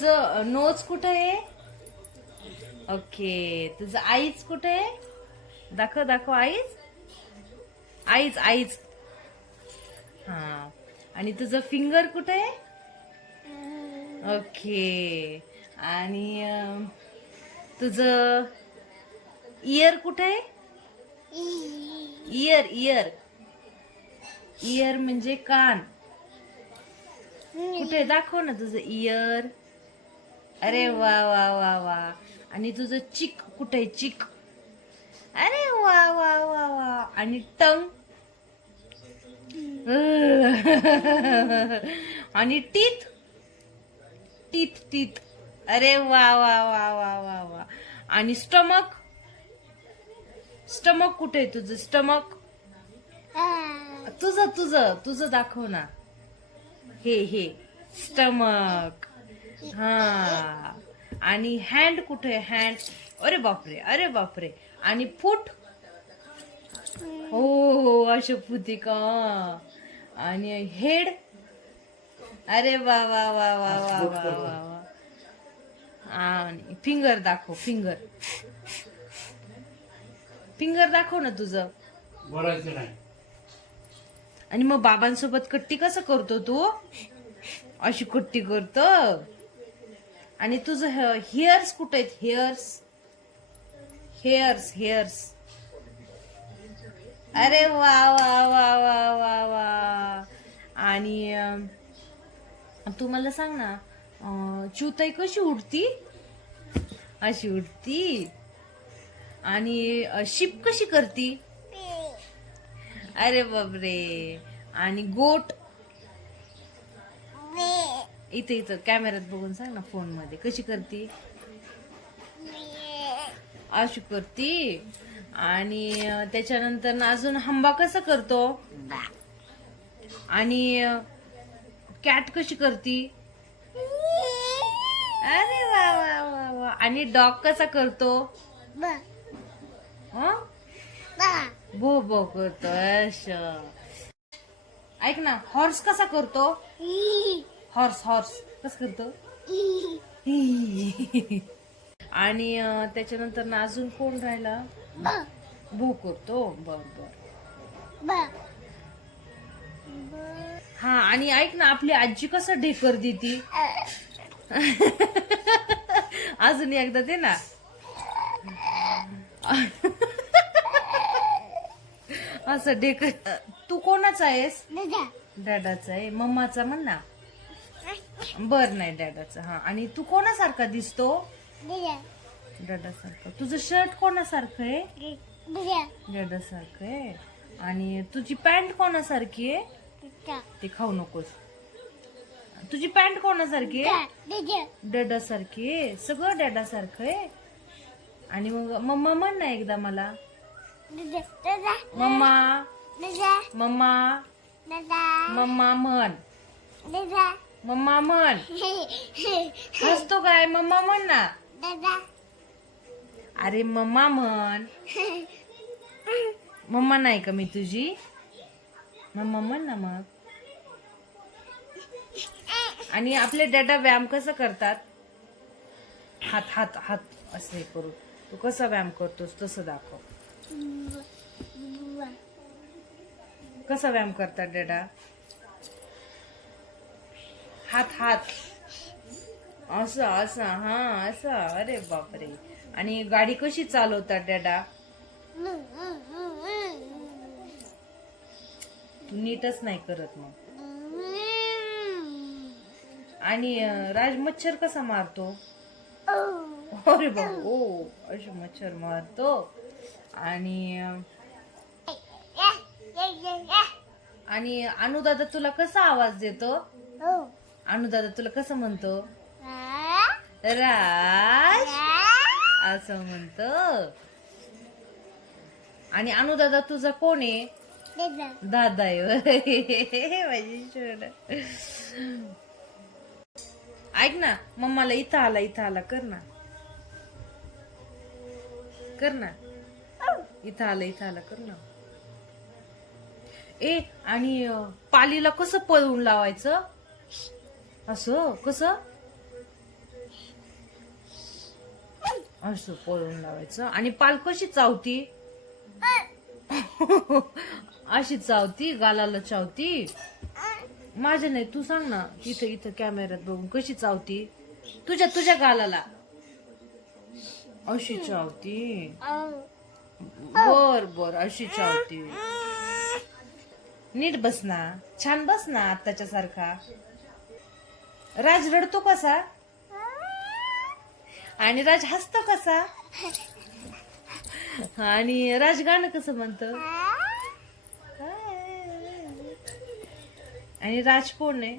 तुझं नोज कुठं आहे? ओके. तुझं आईज कुठे आहे? दाखव दाखव आईज. Eyes eyes. हा. आणि तुझं फिंगर कुठे आहे? ओके. आणि तुझं इयर कुठे आहे? Year year. इयर म्हणजे कान. कुठे दाखव ना तुझं इयर. अरे वा वा वा वा. आणि तुझं चिक कुठे आहे? चिक. अरे वा वा वा वा. आणि टंग. आणि टीथ. Teeth teeth. अरे वा वा वा वा वा वा. आणि स्टमक. स्टमक कुठे आहे तुझं? स्टमक. तुझं तुझं तुझं दाखव ना. हे स्टमक. हा. आणि हँड कुठे आहे? हँड. अरे बापरे अरे बापरे. आणि फूट. हो अशा फुती का. आणि हेड. अरे वा वा वा वा वा वा वा वा. आणि फिंगर दाखव. फिंगर. फिंगर दाखव ना तुझं. बोलायचं नाही. आणि मग बाबांसोबत कट्टी कसं करतो तू? अशी कट्टी करतो. आणि तुझं हेअर्स कुठे आहेत? हेअर्स. Hairs hairs. अरे वा वा वा वा वा वा. आणि तू मला सांग ना, चिवताई कशी उडती? अशी उडती. आणि शिप कशी करती? अरे बापरे. आणि गोट. इथे इथं कॅमेऱ्यात बघून सांग ना, फोन मध्ये कशी करती? अशी करती. आणि त्याच्यानंतर अजून हंबा कसा करतो? आणि कॅट कशी करती? अरे वा वा वा वा. आणि डॉग कसा करतो? भो भो करतो. असं. ऐक ना, हॉर्स कसा करतो? हॉर्स हॉर्स कसं करतो? आणि त्याच्यानंतर अजून कोण राहिला? भो करतो. बर बर. हा. आणि ऐक ना, आपली आजी कसं ढेकर देती? अजून एकदा दे ना. असं ढेकर. तू कोणाचा आहेस? डॅडाचा आहे. मम्माचा म्हण ना. बर नाही डॅडाचा. हा. आणि तू कोणासारखा दिसतो? डॅडासारखा. तुझं शर्ट कोणासारखं आहे? डॅडासारखं आहे. आणि तुझी पॅन्ट कोणासारखी आहे? ते खाऊ नकोस. तुझी पॅन्ट कोणासारखी आहे? डॅडासारखी आहे. सगळं डॅडासारखं आहे. आणि मग मम्मा म्हण ना एकदा मला. मम्मा मम्मा मम्मा म्हण. मम्मा म्हण. हसतो काय? मम्मा म्हण ना. अरे मम्मा म्हण. मम्मा नाही का मी तुझी? मम्मा म्हण ना मग. आणि आपले डॅडा व्यायाम कसं करतात? हात हात हात असे करू. तू कसा व्यायाम करतोस तसं दाखव. कसा व्यायाम करतात डॅडा? हात हात असं असं. हा असं. अरे बापरे. आणि गाडी कशी चालवतात डॅडा? तू नीटच नाही करत मग. आणि राज मच्छर कसा मारतो? अरे बाबा. ओ अशी मच्छर मारतो. आणि अनुदादा तुला कसा आवाज देतो? अनुदादा तुला कसं म्हणतो? राज असं म्हणतो. आणि अनुदादा तुझा कोण आहे? दादा आहे. माझी छोड. ऐक ना, मम्माला इथं आला कर ना. कर ना. इथं आला कर ना. ए. आणि पालीला कसं पळवून लावायचं? असं कसं? असं पळून लावायचं. आणि पाल कशी चावती? अशी चावती, गालाला चावती. माझ्या नाही, तू सांग ना. इथं इथं कॅमेऱ्यात बघून कशी चावती? तुझ्या गालाला अशी चावती. बर बर, अशी चावती. नीट बस ना, छान बस ना आत्ताच्या सारखा. राज रडतो कसा? आणि राज हसतो कसा? आणि राज गाणं कसं म्हणत? आणि राज कोण आहे?